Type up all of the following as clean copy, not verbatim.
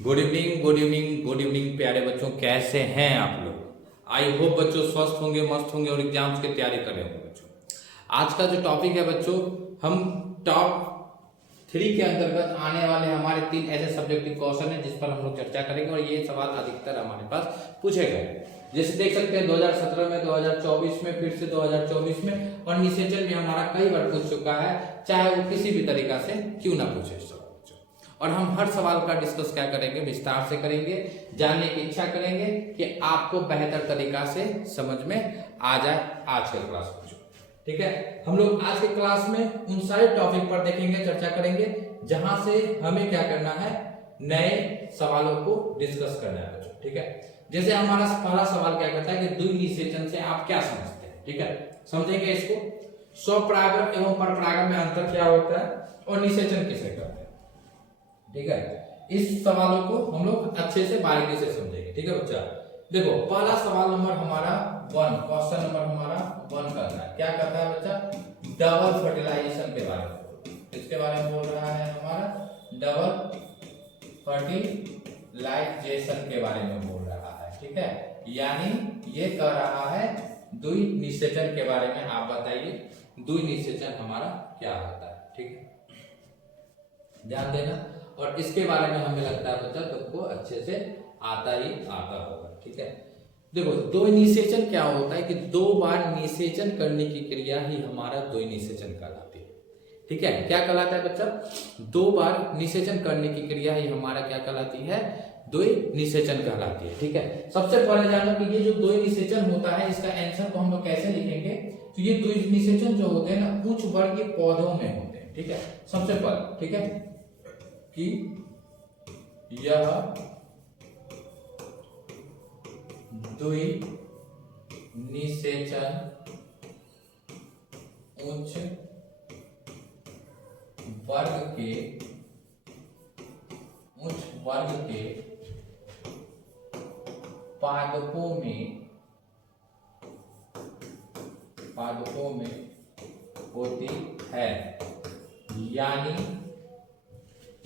Good evening good evening good evening प्यारे बच्चों, कैसे हैं आप लोग। आई होप बच्चों स्वस्थ होंगे, मस्त होंगे और एग्जाम्स की तैयारी कर रहे होंगे बच्चों। आज का जो टॉपिक है बच्चों, हम टॉप 3 के अंतर्गत आने वाले हमारे 3 ऐसे सब्जेक्टिव क्वेश्चन हैं जिस पर हम लोग चर्चा करेंगे और ये सवाल अधिकतर हमारे पास पूछे गए। जैसे देख सकते हैं 2017 में, 2024 में, फिर से 2024 में और निषेचन में हमारा कई बार पूछ चुका है, चाहे वो किसी भी तरीका से क्यों ना पूछे सवाल। और हम हर सवाल का डिस्कस क्या करेंगे, विस्तार से करेंगे, जानने की इच्छा करेंगे कि आपको बेहतर तरीका से समझ में आ जाए आज के क्लास में। ठीक है, हम लोग आज के क्लास में उन सारे टॉपिक पर देखेंगे, चर्चा करेंगे जहां से हमें क्या करना है, नए सवालों को डिस्कस करना है बच्चों। ठीक है, जैसे हमारा पहला सवाल क्या कहता है कि द्विनिषेचन से आप क्या समझते हैं। ठीक है, समझेंगे इसको, स्वपरागण एवं परपरागण में अंतर क्या होता है और निषेचन किसे करते हैं। ठीक है, इस सवालों को हम लोग अच्छे से बारीकी से समझेंगे। ठीक है बच्चा, देखो पहला सवाल नंबर हमारा 1, क्वेश्चन नंबर हमारा 1 करना है। क्या करता है बच्चा, डबल फर्टिलाइजेशन के बारे में, इसके बारे में बोल रहा है, हमारा डबल फर्टिलाइजेशन के बारे में बोल रहा है। ठीक है, यानी ये कह रहा है द्विनिषेचन के बारे में। आप बताइए द्विनिषेचन हमारा क्या होता है। ठीक है, ध्यान देना, और इसके बारे में हमें लगता है बच्चा तुमको अच्छे से आता ही आता होगा। ठीक है, देखो द्विनिषेचन क्या होता है कि 2 बार निषेचन करने की क्रिया ही हमारा द्विनिषेचन कहलाती है। ठीक है, क्या कहलाता है बच्चा, 2 बार निषेचन करने की क्रिया ही हमारा क्या कहलाती है, द्विनिषेचन कहलाती है। ठीक है, सबसे पहले जानो कि ये जो द्विनिषेचन होता है इसका आंसर को हम लोग कैसे लिखेंगे। तो ये द्विनिषेचन जो होते हैं ना, उच्च वर्गीय पौधों में होते हैं। ठीक है, सबसे पहले ठीक है कि यह द्विनिषेचन उच्च वर्ग के पादपों में होती है,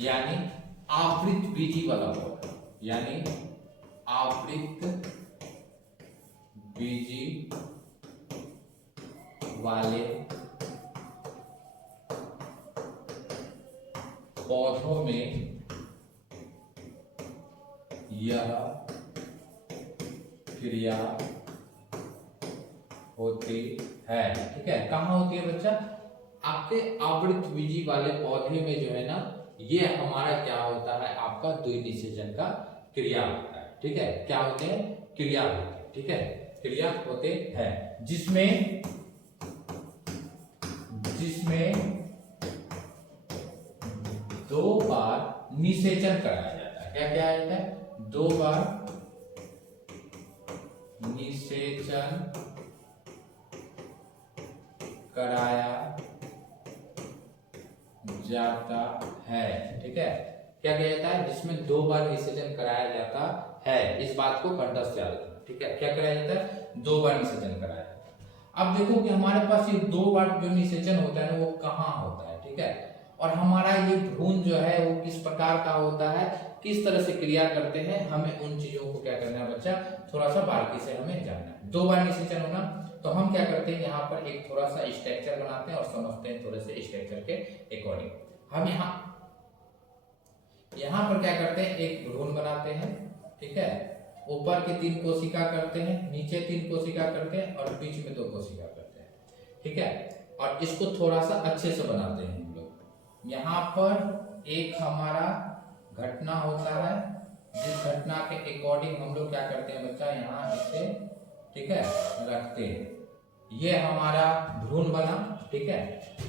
यानी आवृत बीजी वाला पौधा, यानी आवृत बीजी वाले पौधों में यह क्रिया होती है। ठीक है, कहाँ होती है बच्चा, आपके आवृत बीजी वाले पौधे में जो है ना, ये हमारा क्या होता है, आपका द्विनिषेचन का क्रिया होता है। ठीक है, क्या होते हैं, क्रिया होते हैं। ठीक है, क्रिया होते हैं जिसमें 2 बार निषेचन कराया जाता है। क्या क्या जाता है, 2 बार निषेचन कराया जाता है। ठीक है, क्या किया जाता है, जिसमें 2 बार निषेचन कराया जाता है, इस बात को कंठस्थ याद रखना। ठीक है, क्या कराया जाता है, 2 बार निषेचन कराया जाता है। अब देखो कि हमारे पास ये 2 बार जो निषेचन होता है ना, वो कहाँ होता है। ठीक है, और हमारा ये भ्रूण जो है वो किस प्रकार का होता है, किस तरह से क्रिया करते हैं, हमें उन चीजों को क्या करना है बच्चा, थोड़ा सा बारीकी से हमें जानना है। 2 बार निषेचन होना, तो हम क्या करते हैं, यहाँ पर एक थोड़ा सा स्ट्रक्चर बनाते हैं और समझते हैं थोड़े से स्ट्रक्चर के अकॉर्डिंग। हम यहाँ पर क्या करते हैं, एक भ्रूण बनाते हैं। ठीक है, ऊपर के 3 कोशिका करते हैं, नीचे 3 कोशिका करते हैं और बीच में 2 कोशिका करते हैं। ठीक है, और इसको थोड़ा सा अच्छे से बनाते हैं हम लोग। यहाँ पर एक हमारा घटना होता है, जिस घटना के अकॉर्डिंग हम लोग क्या करते हैं बच्चा, यहाँ इसे ठीक है रखते हैं। ये हमारा भ्रूण बना। ठीक है,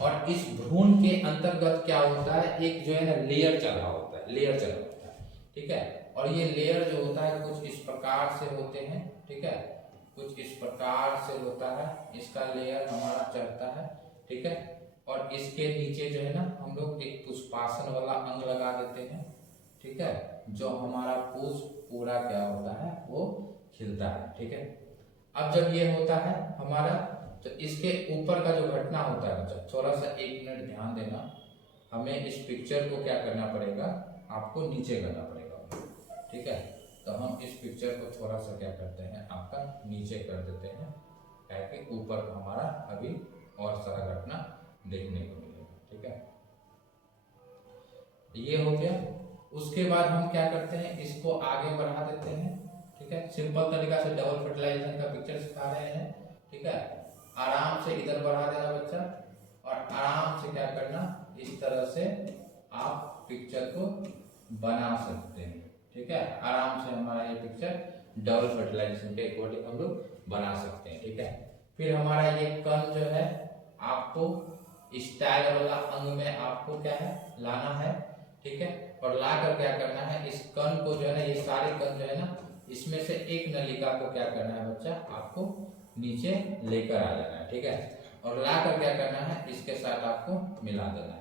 और इस भ्रूण के अंतर्गत क्या होता है, एक जो है ना लेयर चला होता है, लेयर चला होता है। ठीक है, और ये लेयर जो होता है कुछ इस प्रकार से होते हैं। ठीक है, कुछ इस प्रकार से होता है, इसका लेयर हमारा चढ़ता है। ठीक है, और इसके नीचे जो है ना हम लोग एक पुष्पासन वाला अंग लगा देते हैं। ठीक है, जो हमारा पुष्प पूरा क्या होता है, वो खिलता है। ठीक है, अब जब ये होता है हमारा, तो इसके ऊपर का जो घटना होता है बच्चा, थोड़ा सा 1 मिनट ध्यान देना, हमें इस पिक्चर को क्या करना पड़ेगा, आपको नीचे करना पड़ेगा। ठीक है। तो हम इस पिक्चर को थोड़ा सा क्या करते हैं, आपका नीचे कर देते हैं, ताकि ऊपर हमारा अभी और सारा घटना देखने को मिलेगा। ठीक है, ये हो गया। उसके बाद हम क्या करते हैं, इसको आगे बढ़ा देते हैं। ठीक है, सिंपल तरीका से डबल फर्टिलाइजेशन का पिक्चर सिखा रहे हैं। ठीक है, आराम से इधर बढ़ा देना बच्चा, और आराम से क्या करना, इस तरह से आप पिक्चर को बना सकते हैं। ठीक है, आराम से हमारा ये पिक्चर डबल फर्टिलाइजेशन के अकॉर्डिंग हम लोग बना सकते हैं। ठीक है, फिर हमारा ये कण जो है आपको स्टाइल वाला अंग में आपको क्या है लाना है। ठीक है, और ला कर क्या करना है, इस कण को जो है ना, ये सारे कण जो है ना, इसमें से एक नलिका को क्या करना है बच्चा, आपको नीचे लेकर आ जाना है। ठीक है, और ला कर क्या करना है, इसके साथ आपको मिला देना है।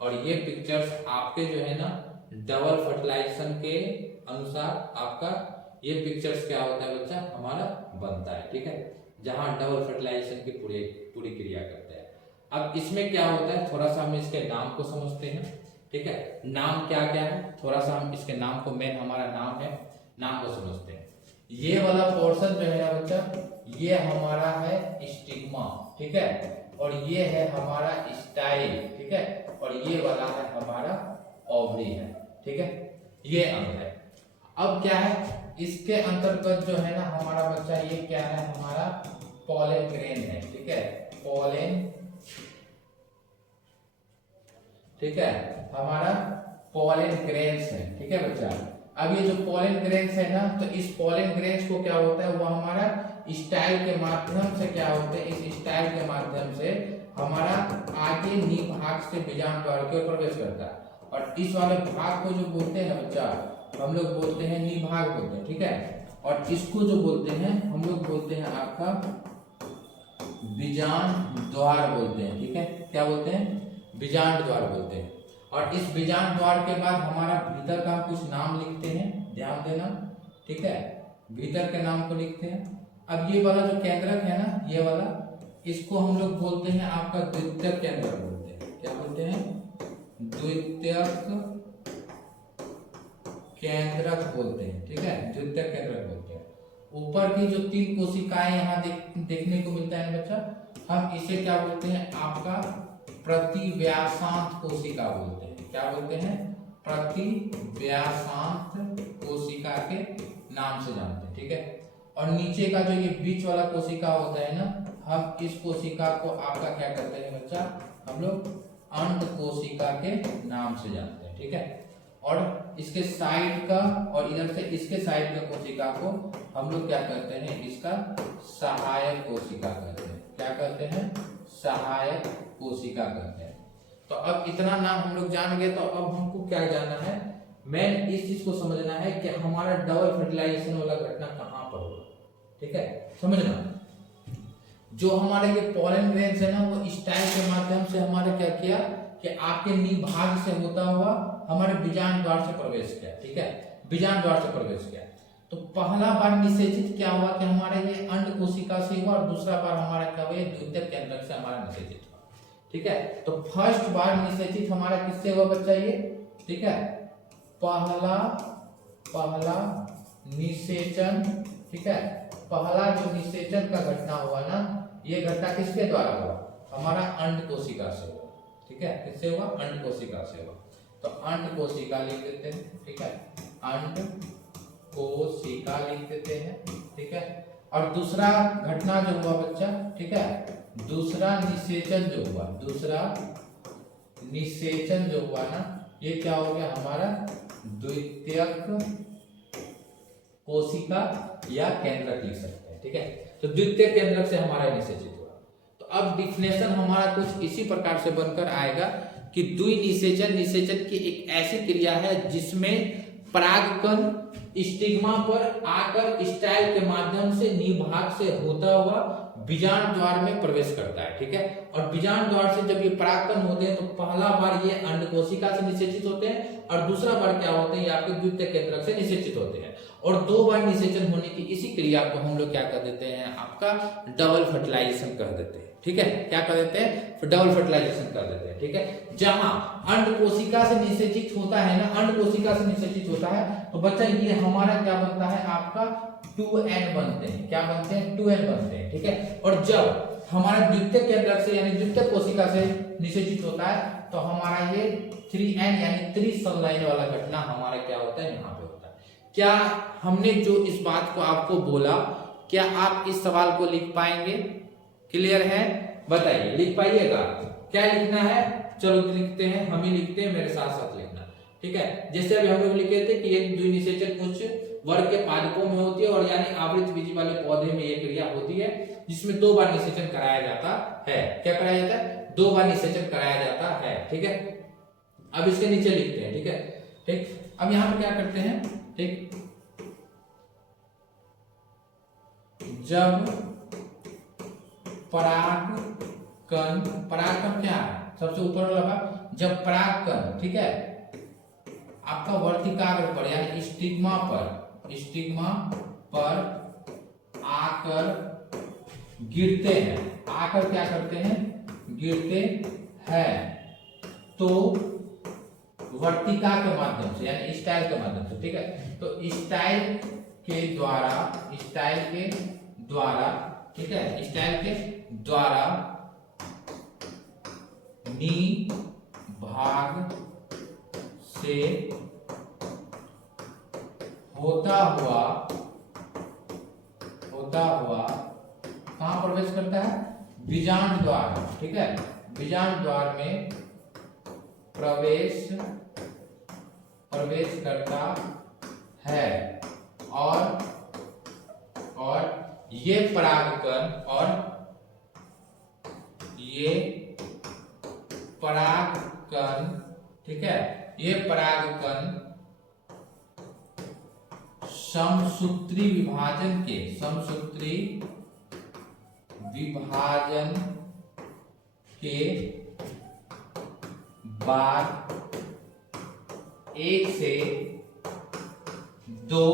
और ये पिक्चर्स आपके जो है ना डबल फर्टिलाइजेशन के अनुसार आपका ये पिक्चर्स क्या होता है बच्चा, हमारा बनता है। ठीक है, जहां डबल फर्टिलाइजेशन की पूरी क्रिया करते हैं। अब इसमें क्या होता है, थोड़ा सा हम इसके नाम को समझते हैं। ठीक है, नाम क्या क्या है, थोड़ा सा हम इसके नाम को, मेन हमारा नाम है, नाम को समझते हैं। ये वाला पोर्शन जो है ना बच्चा, ये हमारा है स्टिग्मा। ठीक है, और ये है हमारा स्टाइल। ठीक है, और ये वाला है हमारा ओवरी है। ठीक है, ये अंग है। अब क्या है, इसके अंतर्गत जो है ना हमारा बच्चा, ये क्या है, हमारा पॉलन ग्रेन है। ठीक है, पॉलन, ठीक है, हमारा पॉलन ग्रेन्स है। ठीक है बच्चा, अब ये जो पॉलन ग्रेन्स है ना, तो इस पॉलन ग्रेन्स को क्या होता है, वो हमारा स्टाइल के माध्यम से क्या होते हैं, इस स्टाइल के माध्यम से हमारा आगे नी भाग से बीजांड द्वार की ओर प्रवेश करता है। और इस वाले भाग को जो बोलते हैं ना बच्चा, हम लोग बोलते हैं नी भाग बोलते हैं। ठीक है, और इसको जो बोलते हैं हम लोग बोलते हैं आपका बीजांड द्वार बोलते हैं। ठीक है, क्या बोलते हैं, बीजांड द्वार बोलते हैं। और इस बीजांड द्वार के बाद हमारा भीतर का कुछ नाम लिखते हैं, ध्यान देना। ठीक है, भीतर के नाम को लिखते हैं। अब ये वाला जो केंद्रक है ना, ये वाला, इसको हम लोग बोलते हैं आपका द्वितीयक केंद्रक बोलते हैं। क्या बोलते हैं, द्वितीयक केंद्रक बोलते हैं। ठीक है, द्वितीयक केंद्रक बोलते हैं। ऊपर की जो 3 कोशिकाएं यहाँ देखने को मिलता है बच्चा, हम इसे क्या बोलते हैं, आपका प्रतिव्यासांत कोशिका बोलते हैं। क्या बोलते हैं, प्रतिव्यासांत कोशिका के नाम से जानते हैं। ठीक है, और नीचे का जो ये बीच वाला कोशिका होता है ना, हम इस कोशिका को आपका क्या करते हैं बच्चा, हम लोग अंड कोशिका के नाम से जानते हैं। ठीक है, और इसके साइड का और इधर से इसके साइड का कोशिका को हम लोग क्या करते हैं, इसका सहायक कोशिका कहते हैं। क्या कहते हैं, सहायक कोशिका कहते हैं। तो अब इतना नाम हम लोग जान गए, तो अब हमको क्या जानना है, मेन इस चीज को समझना है कि हमारा डबल फर्टिलाइजेशन वाला घटना कहाँ पर होगा। ठीक है, समझना, जो हमारे ये पॉलन ग्रेन्स है ना, वो स्टाइल के माध्यम से हमारे क्या किया कि आपके नी भाग से होता हुआ हमारे बीजांड द्वार से प्रवेश किया। ठीक है, बीजांड द्वार से प्रवेश किया। तो पहला बार निषेचित क्या हुआ कि हमारे ये अंड कोशिका से हुआ, और दूसरा बार हमारा क्या हुआ, द्वितीयक केंद्रक से हमारा निषेचित हुआ। ठीक है, तो फर्स्ट बार निषेचित हमारा किससे हुआ बच्चा, ये, ठीक है, पहला निषेचन। ठीक है, पहला जो निषेचन का घटना हुआ ना, ये घटना किसके द्वारा हुआ, हमारा अंड कोशिका से हुआ। ठीक है, किससे हुआ, अंड कोशिका से हुआ। तो अंड कोशिका लिख देते हैं। ठीक है, अंड कोशिका लिख देते हैं। ठीक है, और दूसरा घटना जो हुआ बच्चा, ठीक है, दूसरा निषेचन जो हुआ, दूसरा निषेचन जो हुआ ना, ये क्या हो गया, हमारा द्वितीयक कोशिका या केंद्रक लिख सकते हैं। ठीक है, तो द्वितीयक केंद्रक से हमारा निषेचित हुआ। तो अब डिफिनेशन हमारा कुछ इसी प्रकार से बनकर आएगा कि द्विनिषेचन, निषेचन की एक ऐसी क्रिया है जिसमें परागकण स्टिग्मा पर आकर स्टाइल के माध्यम से निभाग से होता हुआ बीजांड द्वार में प्रवेश करता है। ठीक है, और बीजांड द्वार से जब ये परागकण होते हैं, तो पहला बार ये अंड कोशिका से निषेचित होते हैं, और दूसरा बार क्या होते हैं, ये आपके द्वितीयक केंद्रक से निषेचित होते हैं। और 2 बार निषेचन होने की इसी क्रिया को हम लोग क्या कर देते हैं, आपका डबल फर्टिलाइजेशन कर देते हैं। ठीक है, क्या कर देते हैं, डबल फर्टिलाइजेशन कर देते हैं। ठीक है, जहां अंड कोशिका से निषेचित होता है ना, अंड कोशिका से निषेचित होता है, तो बच्चा ये हमारा क्या बनता है, आपका 2n बनते हैं। क्या बनते हैं, 2n बनते हैं। ठीक है, और जब हमारा द्वितीयक केंद्रक से यानी द्वितीयक कोशिका से निषेचित होता है तो हमारा ये 3n यानी त्रिसंलयन वाला घटना हमारा क्या होता है, यहाँ पे होता है। क्या हमने जो इस बात को आपको बोला, क्या आप इस सवाल को लिख पाएंगे? क्लियर है, बताइए, लिख पाइएगा? क्या लिखना है, चलो लिखते हैं, हम ही लिखते हैं, मेरे साथ साथ लिखना। ठीक है, जैसे अभी हम लोग लिखे थे कि एक द्विनिषेचन उच्च वर्ग के पादपों में होती है, और यानी आवृत बीज वाले पौधे में यह क्रिया होती है जिसमें 2 बार निषेचन कराया जाता है। क्या कराया जाता है, 2 बार निषेचन कराया जाता है। ठीक है, अब इसके नीचे लिखते हैं। ठीक है, ठीक, अब यहां पर क्या करते हैं, ठीक, जब परागकण, परागकण क्या है, सबसे ऊपर वाला भाग, जब परागकण, ठीक है, आपका वर्तिकाग्र पर यानी स्टिग्मा पर आकर गिरते हैं, आकर क्या करते हैं, गिरते हैं, तो वर्तिका के माध्यम से यानी स्टाइल के माध्यम से, ठीक है, तो स्टाइल के द्वारा, ठीक है, स्टाइल के द्वारा नी भाग से होता हुआ कहां प्रवेश करता है, बीजांड द्वार। ठीक है, बीजांड द्वार में प्रवेश करता है, और ये परागकण ठीक है, ये परागकण समसूत्री विभाजन के बाद 1 से 2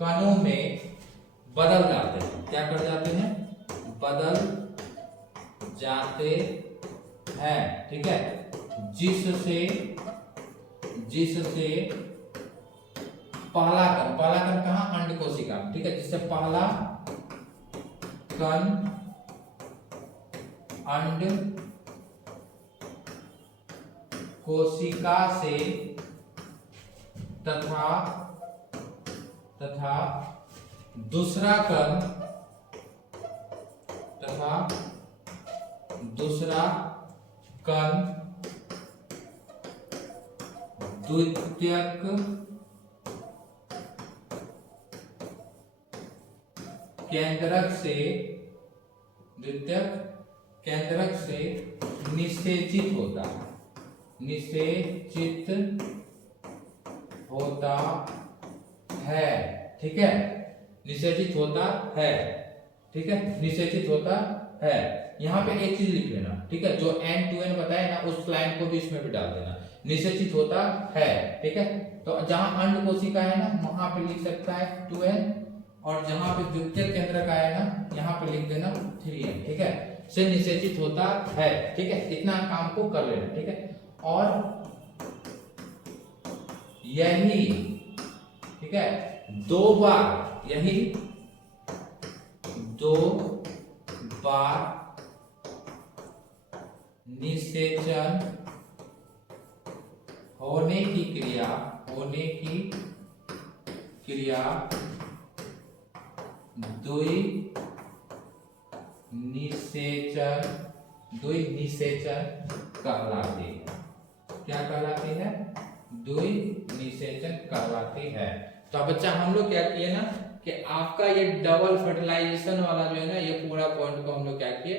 कणों में बदल जाते हैं। क्या कर जाते हैं, बदल जाते हैं। ठीक है, जिससे पहला कण कहां, अंड कोशिका, ठीक है, जिससे पहला कण अंड कोशिका से तथा दूसरा कण द्वितीयक केंद्रक से निषेचित होता है। ठीक है, निषेचित होता है। ठीक है, निषेचित होता है। यहाँ पे एक चीज लिख लेना, ठीक है, जो N2N बताए ना उस लाइन को भी इसमें भी डाल देना, निषेचित होता है। ठीक है, तो जहां अंड कोशिका है ना वहां पे लिख सकता है 2N, और जहां पे द्वितीयक केंद्र का है ना यहाँ पे लिख देना 3N। ठीक है, से निषेचित होता है। ठीक है, इतना काम को कर लेना। ठीक है, और यही, ठीक है, 2 बार, यही 2 बार निषेचन होने की क्रिया द्विनिषेचन कहलाती है। क्या कहलाती है, द्विनिषेचन कहलाती है। तो बच्चा हम लोग क्या किए ना कि आपका ये डबल फर्टिलाइजेशन वाला जो है ना, ये पूरा पॉइंट को हम लोग क्या किए,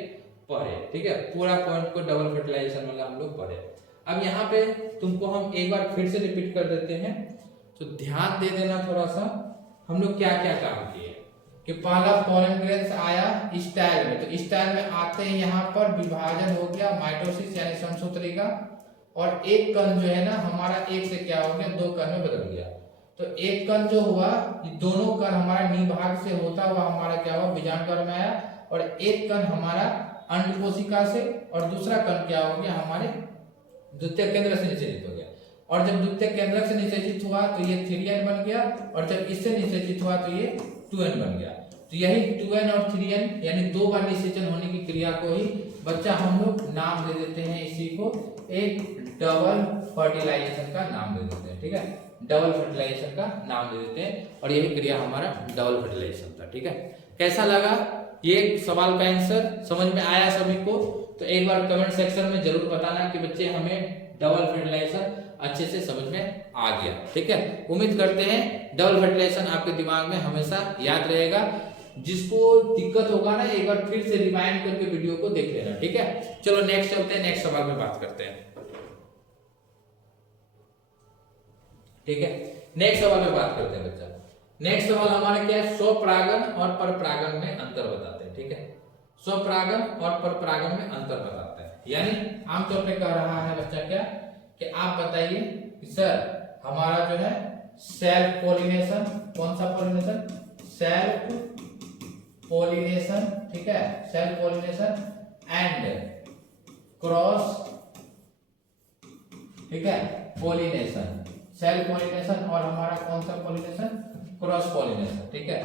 पढ़े। ठीक है, पूरा पॉइंट को डबल फर्टिलाइजेशन वाला हम लोग पढ़े। अब यहाँ पे तुमको हम एक बार फिर से रिपीट कर देते हैं, तो ध्यान दे देना थोड़ा सा। हम लोग क्या क्या काम किए कि पहला पॉलन ग्रेन्स आया स्टाइल में, तो स्टाइल में आते ही यहाँ पर विभाजन हो गया, माइटोसिस यानी समसूत्री का, और एक कण जो है ना हमारा एक से क्या हो गया, दो कण में बदल गया। तो एक कण जो हुआ, ये दोनों कण हमारा निभाग से होता हुआ हमारा क्या हुआ, बीजांडवर में आया, और एक कण हमारा अंड कोशिका से, और दूसरा कण क्या हो गया, हमारे द्वितीयक केंद्र से निषेचित हो गया। और जब द्वितीयक केंद्र से निषेचित हुआ तो ये 3n बन गया, और जब इससे निषेचित हुआ तो ये 2n बन गया। तो यही 2n और 3n यानी दो बार निषेचन होने की क्रिया को ही बच्चा हम लोग नाम दे देते हैं, इसी को एक डबल फर्टिलाइजेशन का नाम दे देते हैं। ठीक है, डबल फर्टिलाइजेशन का नाम दे देते हैं, और यही क्रिया हमारा डबल फर्टिलाइजेशन था। ठीक है, कैसा लगा ये सवाल का आंसर, समझ में आया सभी को? तो एक बार कमेंट सेक्शन में जरूर बताना कि बच्चे हमें डबल फर्टिलाइजेशन अच्छे से समझ में आ गया। ठीक है, उम्मीद करते हैं डबल फर्टिलाइजेशन आपके दिमाग में हमेशा याद रहेगा। जिसको दिक्कत होगा ना, एक बार फिर से रिवाइंड करके वीडियो को देख लेना। ठीक है, चलो नेक्स्ट चलते हैं, नेक्स्ट सवाल में बात करते हैं। ठीक है, नेक्स्ट सवाल में बात करते हैं बच्चा। नेक्स्ट सवाल हमारा क्या है, स्वपरागन और परपरागन में अंतर बताते हैं। ठीक है, स्वपरागन और परपरागन में अंतर बताते हैं, यानी आमतौर पे कह रहा है बच्चा क्या कि आप बताइए कि सर हमारा जो है सेल्फ पोलिनेशन, कौन सा पोलिनेशन, सेल्फ पोलिनेशन, ठीक है, सेल्फ पोलिनेशन एंड क्रॉस, ठीक है, पोलिनेशन, सेल्फ पोलिनेशन और हमारा कौन सा पोलिनेशन, क्रॉस पोलिनेशन। ठीक है,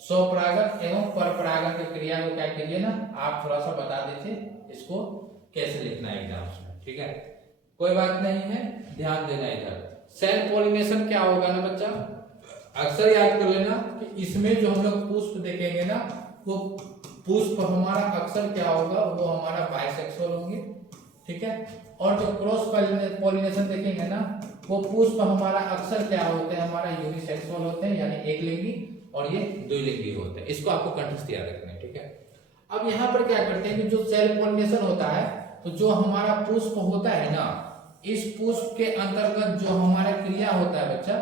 स्वपरागन एवं परपरागन की क्रिया को क्या कीजिए ना, आप थोड़ा सा बता दीजिए इसको कैसे लिखना है एग्जाम्स में। ठीक है, कोई बात नहीं है, ध्यान देना इधर। सेल्फ पोलिनेशन क्या होगा ना बच्चा, अक्सर याद कर लेना कि इसमें जो हम लोग पुष्प देखेंगे ना, वो पुष्प हमारा अक्सर क्या होगा, वो हमारा बाइसेक्सुअल होंगे। ठीक है, और जो क्रॉस पोलिनेशन देखेंगे ना, वो पुष्प हमारा अक्सर क्या होते हैं, हमारा यूनिसेक्सुअल होते हैं, यानी एक लिंगी, और ये द्विलिंगी होते हैं। इसको आपको कंठस्थ याद रखना है। ठीक है, अब यहाँ पर क्या करते हैं कि जो सेल्फ पोलिनेशन होता है, तो जो हमारा पुष्प होता है ना, इस पुष्प के अंतर्गत जो हमारा क्रिया होता है बच्चा,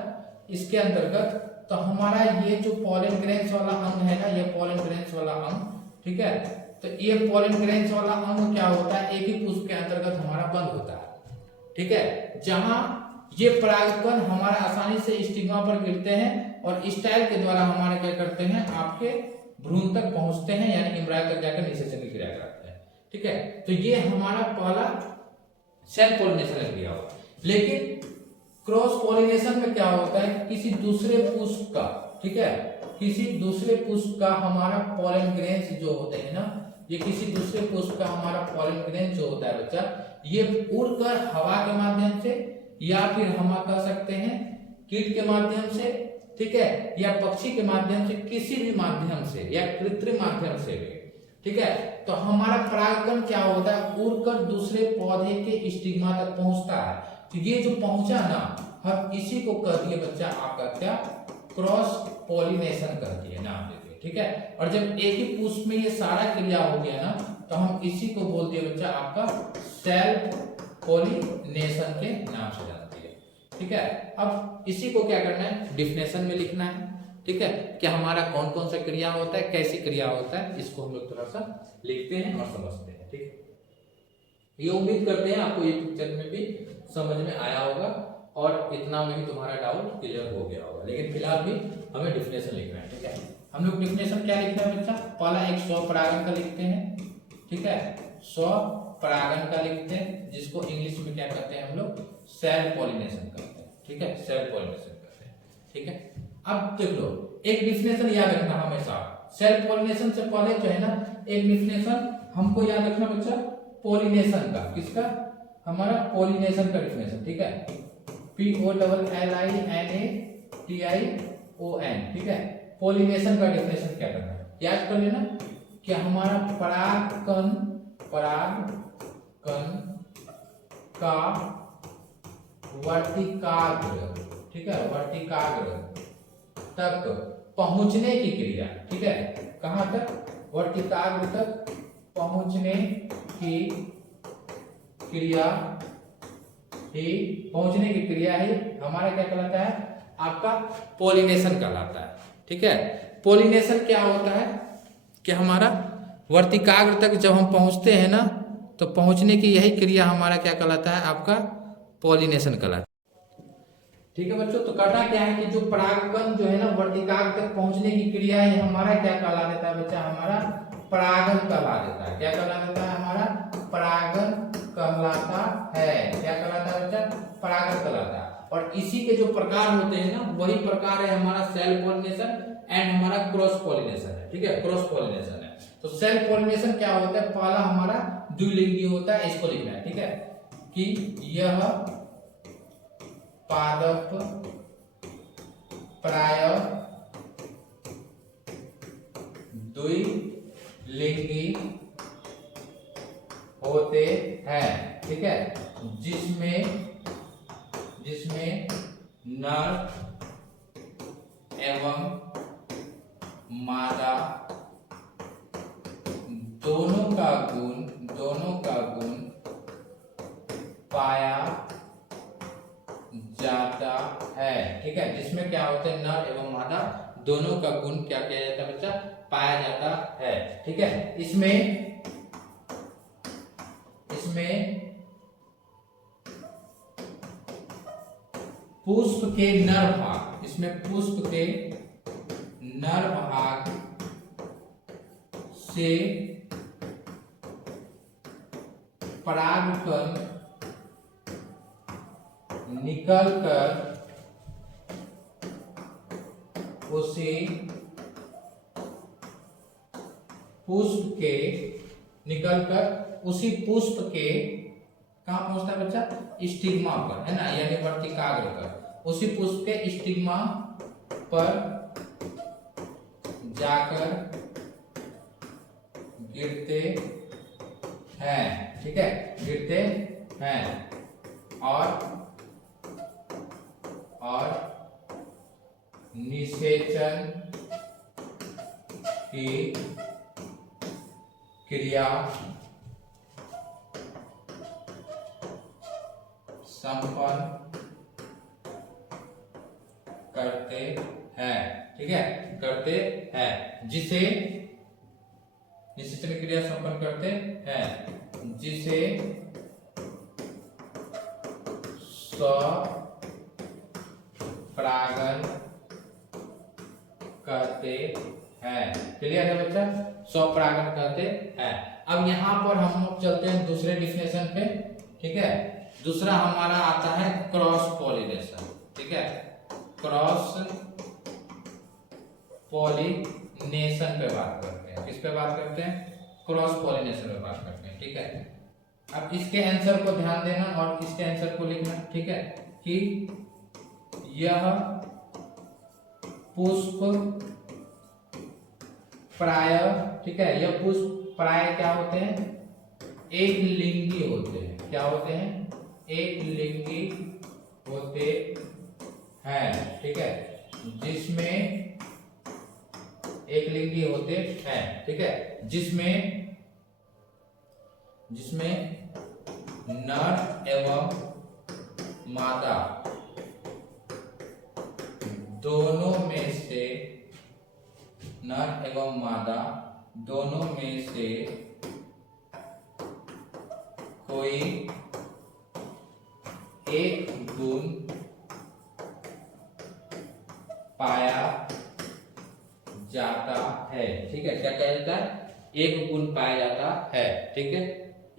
इसके अंतर्गत तो हमारा ये जो पॉलन ग्रेन्स वाला अंग है ना, ये पॉलन ग्रेन्स वाला अंग, ठीक है, तो ये पॉलन ग्रेन्स वाला अंग क्या होता है, एक ही पुष्प के अंतर्गत हमारा बंद होता है। ठीक है, जहां ये परागकण हमारा आसानी से स्टिग्मा पर गिरते हैं और स्टाइल के द्वारा हमारे क्या करते हैं, आपके भ्रूण तक पहुंचते हैं, यानी एम्ब्रायो तक जाकर निषेचन की क्रिया कराते हैं। ठीक है, तो ये हमारा पहला सेल्फ पोलिनेशन क्रिया होता है। लेकिन क्रॉस पोलिनेशन में क्या होता है, किसी दूसरे पुष्प का, ठीक है, किसी दूसरे पुष्प का हमारा पॉलन ग्रेन्स जो होते हैं ना, ये किसी दूसरे पुष्प का हमारा पॉलन ग्रेन्स जो होता है बच्चा, ये उड़कर हवा के माध्यम से, या फिर हम कह सकते हैं कीट के माध्यम से, ठीक है, या पक्षी के माध्यम से, किसी भी माध्यम से या कृत्रिम माध्यम से भी, ठीक है, तो हमारा परागकण क्या होता है, उड़कर दूसरे पौधे के स्टिग्मा तक पहुंचता है। तो ये जो पहुंचा ना, हम इसी को कह दिए बच्चा आपका क्या, क्रॉस पोलिनेशन कर दिए, नाम दे दिए। ठीक है, और जब एक ही पुष्प में ये सारा क्रिया हो गया ना, तो हम इसी को बोल दिए बच्चा आपका सेल्फ पोलिनेशन के नाम से जानते हैं। ठीक है, अब इसी को क्या करना है, डिफिनेशन में लिखना है। ठीक है, कि हमारा कौन कौन सा क्रिया होता है, कैसी क्रिया होता है, इसको हम लोग थोड़ा सा लिखते हैं और समझते हैं। ठीक है, ये उम्मीद करते हैं आपको ये पिक्चर में भी समझ में आया होगा और इतना में ही तुम्हारा डाउट क्लियर हो गया होगा। लेकिन फिलहाल भी हमें डिफिनेशन लिखना है। ठीक है, हम लोग डिफिनेशन क्या लिखना है बच्चा, पहला एक स्वपरागन का लिखते हैं। ठीक है, स्वपरागन का लिखते हैं, जिसको इंग्लिश में क्या कहते हैं हम लोग, सेल्फ पोलिनेशन करते हैं। ठीक है, सेल्फ पोलिनेशन करते हैं। ठीक है, अब देख लो, एक डिफिनेशन याद रखना हमेशा, सेल्फ पोलिनेशन से पहले जो है ना, एक डिफिनेशन हमको याद रखना बच्चा, पोलिनेशन का, किसका, हमारा पोलिनेशन का डिफिनेशन। ठीक है, POLLINATION। ठीक है, पोलिनेशन का डिफिनेशन क्या करना है, याद कर लेना कि हमारा परागकण का वर्तिकाग्र, ठीक है, वर्तिकाग्र तक पहुंचने की क्रिया। ठीक है, कहां तक, वर्तिकाग्र तक पहुंचने की क्रिया ही, पहुंचने की क्रिया ही हमारा क्या कहलाता है, आपका पोलिनेशन कहलाता है। ठीक है, पोलिनेशन क्या होता है कि हमारा वर्तिकाग्र तक जब हम पहुंचते हैं ना, तो पहुंचने की यही क्रिया हमारा क्या कहलाता है, आपका पॉलिनेशन कहलाता है। ठीक है बच्चों, तो करना क्या है कि जो परागकण जो है ना वर्तिकाग्र तक पहुंचने की क्रिया है हमारा क्या कहला देता है बच्चा, हमारा परागन कहला देता है। क्या कहला देता है, हमारा परागन कहलाता है। क्या कहलाता है बच्चा, परागन कहलाता है। और इसी के जो प्रकार होते हैं ना वही प्रकार है हमारा सेल्फ पॉलिनेशन एंड हमारा क्रॉस पॉलिनेशन है। ठीक है, क्रॉस पॉलिनेशन है। तो सेल्फ पॉलिनेशन क्या होता है, पहला हमारा द्विलिंगी होता है, इसको लिखना है। ठीक है, कि यह पादप प्राय द्विलिंगी होते हैं। ठीक है, जिसमें नर एवं मादा दोनों का गुण पाया जाता है। ठीक है, जिसमें क्या होते हैं, नर एवं मादा दोनों का गुण क्या किया जाता है बच्चा, पाया जाता है। ठीक है, इसमें पुष्प के नर भाग, इसमें पुष्प के नर भाग से परागकण निकलकर उसी पुष्प के कहाँ पहुंचता है बच्चा, स्टिग्मा पर, है ना, यानी वर्तिकाग्र पर। उसी पुष्प के स्टिग्मा पर जाकर गिरते हैं। ठीक है, गिरते हैं और निषेचन की क्रिया संपन्न करते हैं। ठीक है, करते हैं, जिसे निषेचन क्रिया संपन्न करते हैं, जिसे स्वपरागन कहते हैं। क्लियर है बच्चा, स्वपरागन कहते हैं। अब यहाँ पर हम लोग चलते हैं दूसरे डिफिनेशन पे। ठीक है, दूसरा हमारा आता है क्रॉस पॉलिनेशन। ठीक है, क्रॉस पॉलिनेशन पे बात करते हैं। किस पे बात करते हैं, क्रॉस पॉलिनेशन पे बात करते हैं। ठीक है, अब इसके आंसर को ध्यान देना और इसके आंसर को लिखना। ठीक है, कि यह पुष्प प्राय, ठीक है, यह पुष्प प्राय क्या होते हैं, एक लिंगी होते हैं। क्या होते हैं, एक लिंगी होते हैं। ठीक है, जिसमें एक लिंगी होते हैं। ठीक है, जिसमें नर एवं मादा दोनों में से कोई एक गुण पाया जाता है। ठीक है, क्या कहा जाता है, एक गुण पाया जाता है। ठीक है,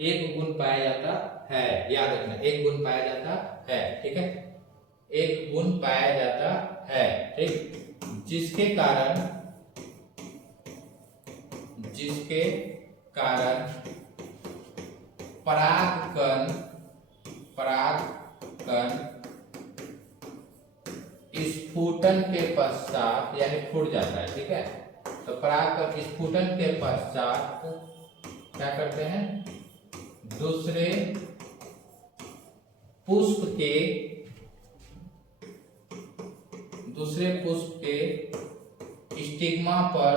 एक गुण पाया जाता है, याद रखना, एक गुण पाया जाता है। ठीक है, एक गुण पाया जाता है। ठीक, जिसके कारण परागकण स्फुटन के पश्चात, यानी फूट जाता है। ठीक है, तो परागकण स्फुटन के पश्चात क्या करते हैं, दूसरे पुष्प के स्टिग्मा पर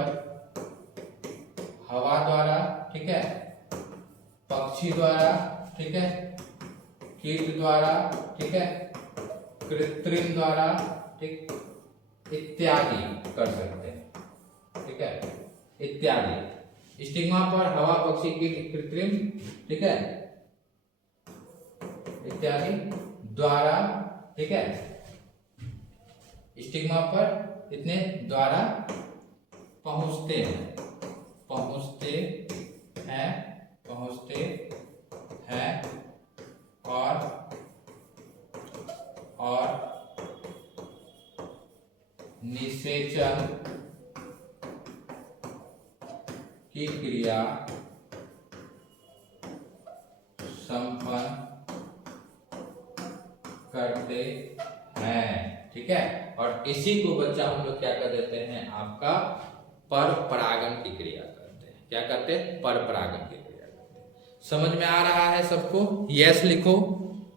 हवा द्वारा, ठीक है, पक्षी द्वारा, ठीक है, कीट द्वारा, ठीक है, कृत्रिम द्वारा, ठीक, इत्यादि कर सकते हैं। ठीक है, इत्यादि, स्टिग्मा पर हवा, पक्षी, कीट, कृत्रिम, ठीक है, इत्यादि द्वारा, ठीक है, स्टिग्मा पर इतने द्वारा पहुंचते हैं, पहुंचते हैं और निषेचन की क्रिया संपन्न करते हैं, ठीक है। और इसी को बच्चा हम लोग क्या कर देते हैं, आपका पर परागण की क्रिया करते हैं। क्या करते हैं, पर परागण की क्रिया करते हैं। समझ में आ रहा है सबको? यस लिखो,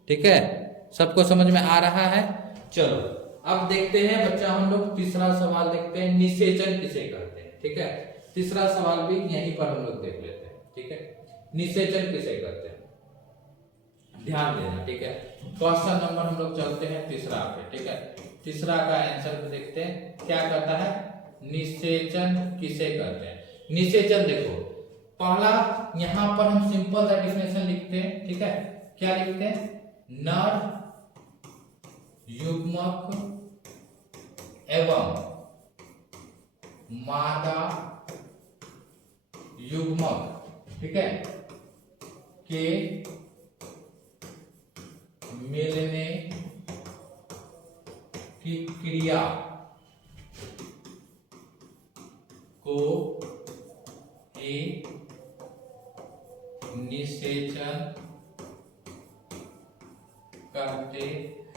ठीक है, सबको समझ में आ रहा है। चलो अब देखते हैं बच्चा हम लोग तीसरा सवाल देखते हैं, निषेचन किसे कहते हैं, ठीक है। तीसरा सवाल भी यहीं पर हम लोग देख लेते हैं, ठीक है। निषेचन किसे कहते हैं, ध्यान देना, ठीक है। क्वेश्चन नंबर हम लोग चलते हैं तीसरा पे, ठीक है। तीसरा का आंसर देखते हैं क्या कहता है, निषेचन किसे कहते हैं। निषेचन देखो, पहला यहां पर हम सिंपल सा डिफिनेशन लिखते हैं, ठीक है। क्या लिखते हैं, नर युग्मक एवं मादा युग्मक, ठीक है, के मिलने की क्रिया को ही निषेचन कहते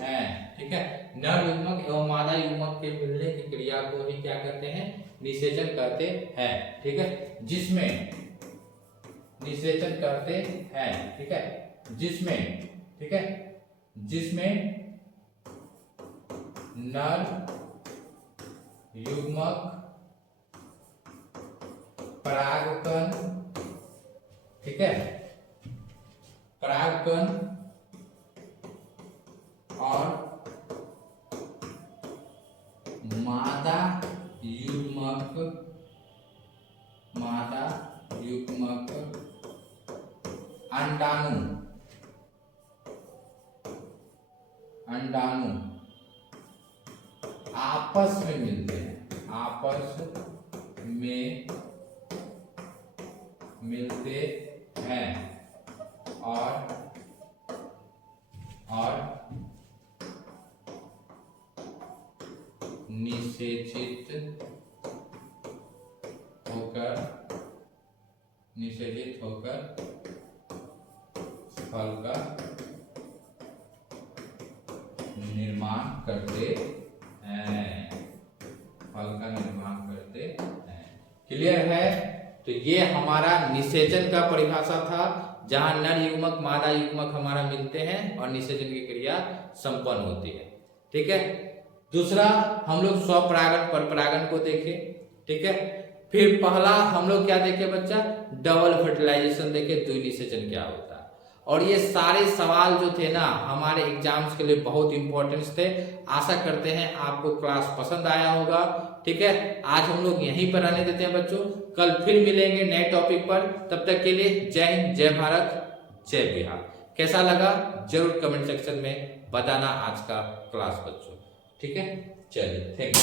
हैं, ठीक है। नर युग्मक एवं मादा युग्मक के मिलने की क्रिया को ही क्या कहते हैं, निषेचन कहते हैं, ठीक है। जिसमें निषेचन करते हैं, ठीक है, जिसमें, ठीक है, जिसमें नर युग्मक परागकण, ठीक है, परागकण और मादा युग्मक अंडाणु आपस में मिलते हैं, आपस में मिलते हैं और निषेचित होकर फल का निर्माण करते हैं, फल का निर्माण करते हैं। क्लियर है? तो ये हमारा निषेचन का परिभाषा था, जहां नर युग्मक मादा युग्मक हमारा मिलते हैं और निषेचन की क्रिया संपन्न होती है, ठीक है। दूसरा हम लोग स्वपरागण पर परागण को देखे, ठीक है। फिर पहला हम लोग क्या देखे बच्चा, डबल फर्टिलाइजेशन देखे, द्विनिषेचन क्या होता है। और ये सारे सवाल जो थे ना हमारे एग्जाम्स के लिए बहुत इंपॉर्टेंट थे। आशा करते हैं आपको क्लास पसंद आया होगा, ठीक है। आज हम लोग यहीं पर रहने देते हैं बच्चों, कल फिर मिलेंगे नए टॉपिक पर। तब तक के लिए जय हिंद, जय भारत, जय बिहार। कैसा लगा जरूर कमेंट सेक्शन में बताना आज का क्लास बच्चों, ठीक है। चलिए, थैंक यू।